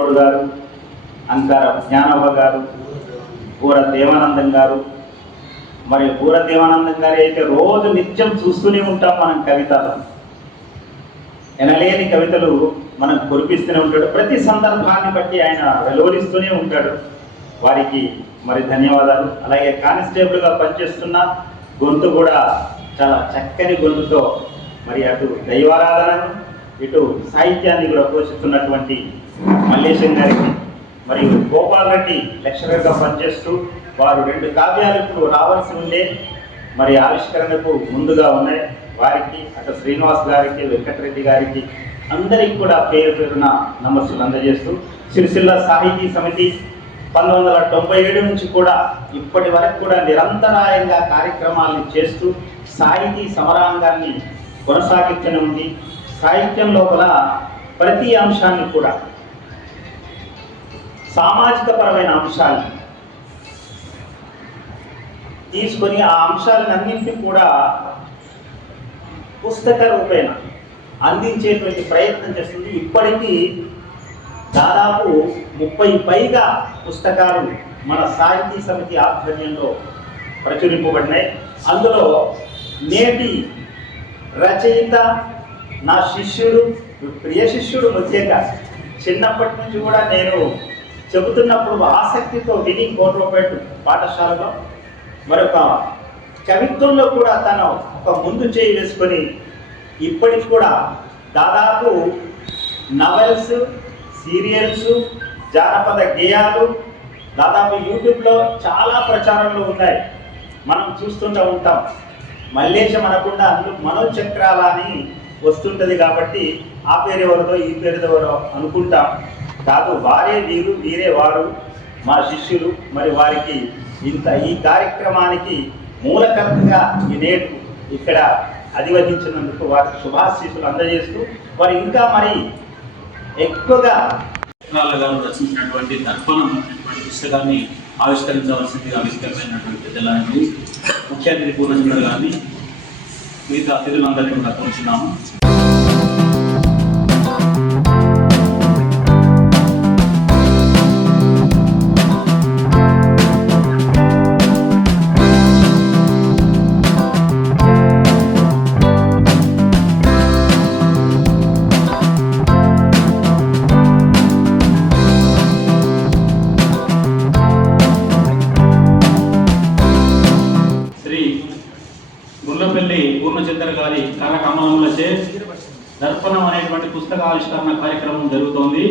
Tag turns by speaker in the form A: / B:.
A: గారు అంకార జ్ఞానవ్వ గారు పూర దేవానందం గారు. మరి పూర దేవానందం గారు అయితే రోజు నిత్యం చూస్తూనే ఉంటాం మనం కవితలు. ఎనలేని కవితలు మనం కురిపిస్తూనే ఉంటాడు. ప్రతి సందర్భాన్ని బట్టి ఆయన వెలువరిస్తూనే ఉంటాడు. వారికి మరి ధన్యవాదాలు. అలాగే కానిస్టేబుల్గా పనిచేస్తున్న గొంతు కూడా చాలా చక్కని గొంతుతో మరి అటు దైవారాధనను ఇటు సాహిత్యాన్ని కూడా పోషిస్తున్నటువంటి మల్లేశం గారికి మరియు గోపాల్ రెడ్డి లెక్చరర్గా పనిచేస్తూ వారు రెండు కావ్యాలు ఇప్పుడు రావాల్సి ఉండే మరి ఆవిష్కరణకు ముందుగా ఉన్నాయి వారికి అటు శ్రీనివాస్ గారికి వెంకటరెడ్డి గారికి అందరికి కూడా పేరు పేరున నమస్సులు అందజేస్తూ సిరిసిల్ల సాహితీ సమితి పంతొమ్మిది వందల తొంభై ఏడు నుంచి కూడా ఇప్పటి వరకు కూడా నిరంతరాయంగా కార్యక్రమాలను చేస్తూ సాహితీ సమరాంగాన్ని కొనసాగించనుంది సాహిత్యం లోపల ప్రతి అంశాన్ని కూడా సామాజిక పరమైన అంశాలు తీసుకొని ఆ అంశాలన్నింటినీ కూడా పుస్తక రూపేణ అందించేటువంటి ప్రయత్నం చేస్తుంది. ఇప్పటికీ దాదాపు ముప్పై పైగా పుస్తకాలు మన సాహితీ సమితి ఆధ్వర్యంలో ప్రచురింపబడినాయి. అందులో నేటి రచయిత నా శిష్యుడు ప్రియ శిష్యుడు ముఖ్యంగా చిన్నప్పటి నుంచి కూడా నేను చెబుతున్నప్పుడు ఆసక్తితో విని కోట్లపేట పాఠశాలలో మరొక కవిత్వంలో కూడా తను ఒక ముందు చేయి వేసుకొని ఇప్పటికి కూడా దాదాపు నవెల్స్ సీరియల్స్ జానపద గేయాలు దాదాపు యూట్యూబ్లో చాలా ప్రచారంలో ఉన్నాయి. మనం చూస్తుంటూ ఉంటాం. మల్లేశం అనకుండా అందులో మనోచక్రాల అని వస్తుంటుంది కాబట్టి ఆ పేరు ఎవరిదో ఈ పేరు ఎవరో అనుకుంటాం. కాదు వారే వీరు వీరే వారు మా శిష్యులు మరి వారికి ఇంత ఈ కార్యక్రమానికి మూలకర్తగా ఈ నేడు ఇక్కడ అధివహించినందుకు వారికి శుభాశీస్సులు అందజేస్తూ వారు ఇంకా మరి ఎక్కువగా
B: గారు రచించినటువంటి దర్పణం అనేటువంటి పుస్తకాన్ని ఆవిష్కరించవలసిందిగా విస్తరమైనటువంటి పెద్దలాంటి ముఖ్య అతిథి పూర్ణచంద్ర மீது அத்திருமங்கலத்தில் கொண்டு కరకమలములచే దర్పణం అనేటువంటి పుస్తక ఆవిష్కరణ కార్యక్రమం జరుగుతోంది.